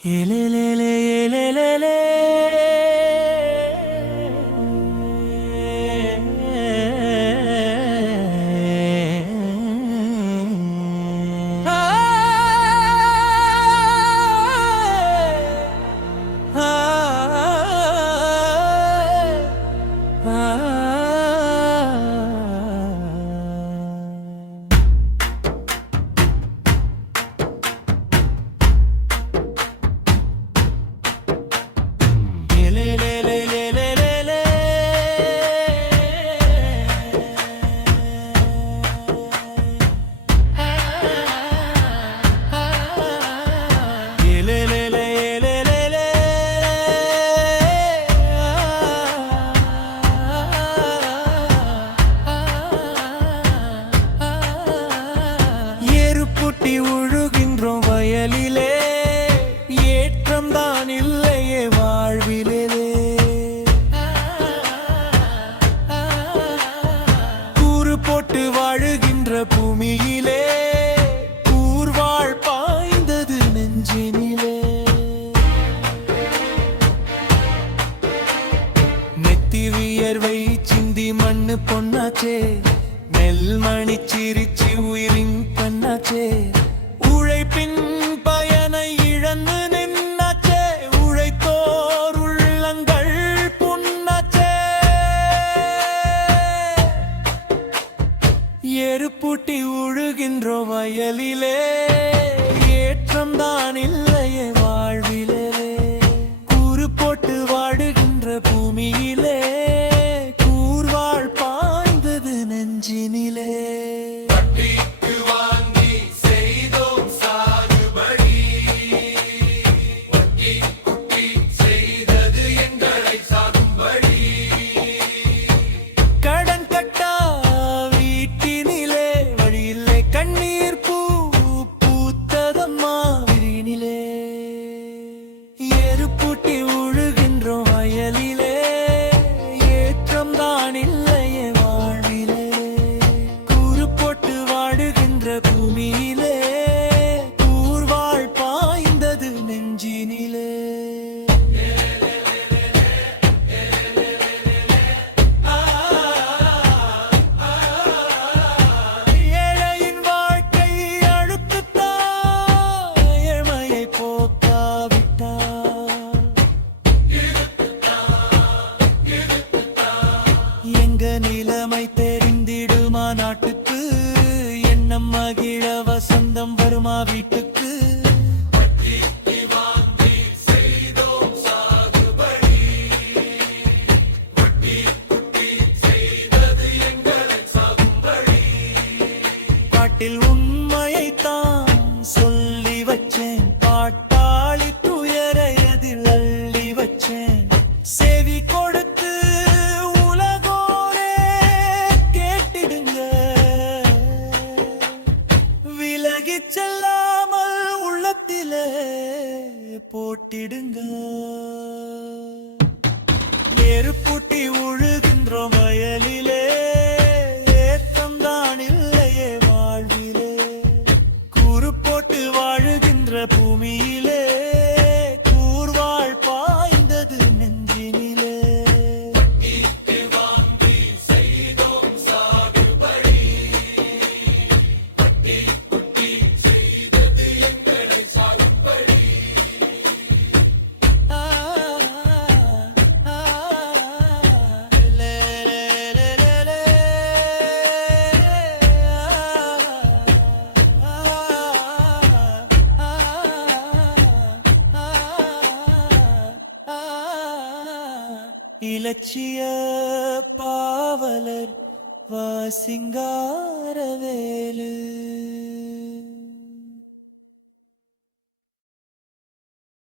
ஏலேலேலே ஏலேலேலே உழுகின்றோம் வயலிலே ஏற்றம் தான் இல்லையே வாழ்விலே கூறு போட்டு வாழுகின்ற பூமியிலே கூர்வாள் பாய்ந்தது நெஞ்சினிலே நெத்தி வியர்வை சிந்தி மண்ணு பொன்னாச்சே நெல்மணி சிரிச்சு உயிரின் கண்ணாச்சே உழைப்பின் பயனை இழந்து நின்னாச்சே உழைத்தோர் உள்ளங்கள் புண்ணாச்சே எருப்பூட்டி உழுகின்ற வயலிலே ஏற்றம் தான் இல்லையே வாழ்விலே கூறு போட்டு வாடுகின்ற பூமியிலே கூர்வாள் பாய்ந்தது நெஞ்சினிலே நிலைமை தெரிந்திடுமா நாட்டுக்கு எண்ணம் மகிழ வசந்தம் வருமா வீட்டுக்கு பாட்டில் உண்மையைத்தான் சொல்லி வச்சேன் பாட்டாளி துயரை அதில் அள்ளி வச்சேன் செவி கொடுத்து செல்லாமல் உள்ளத்திலே போட்டிடுங்க எருப்பூட்டி உழுகின்ற வயலிலே ஏத்தம் தான் இல்லையே வாழ்விலே கூறு போட்டு வாழுகின்ற பூமியிலே கூர்வாள் பாய்ந்தது நெஞ்சினிலே இலட்சிய பாவலர் வாசிங்காரவேலு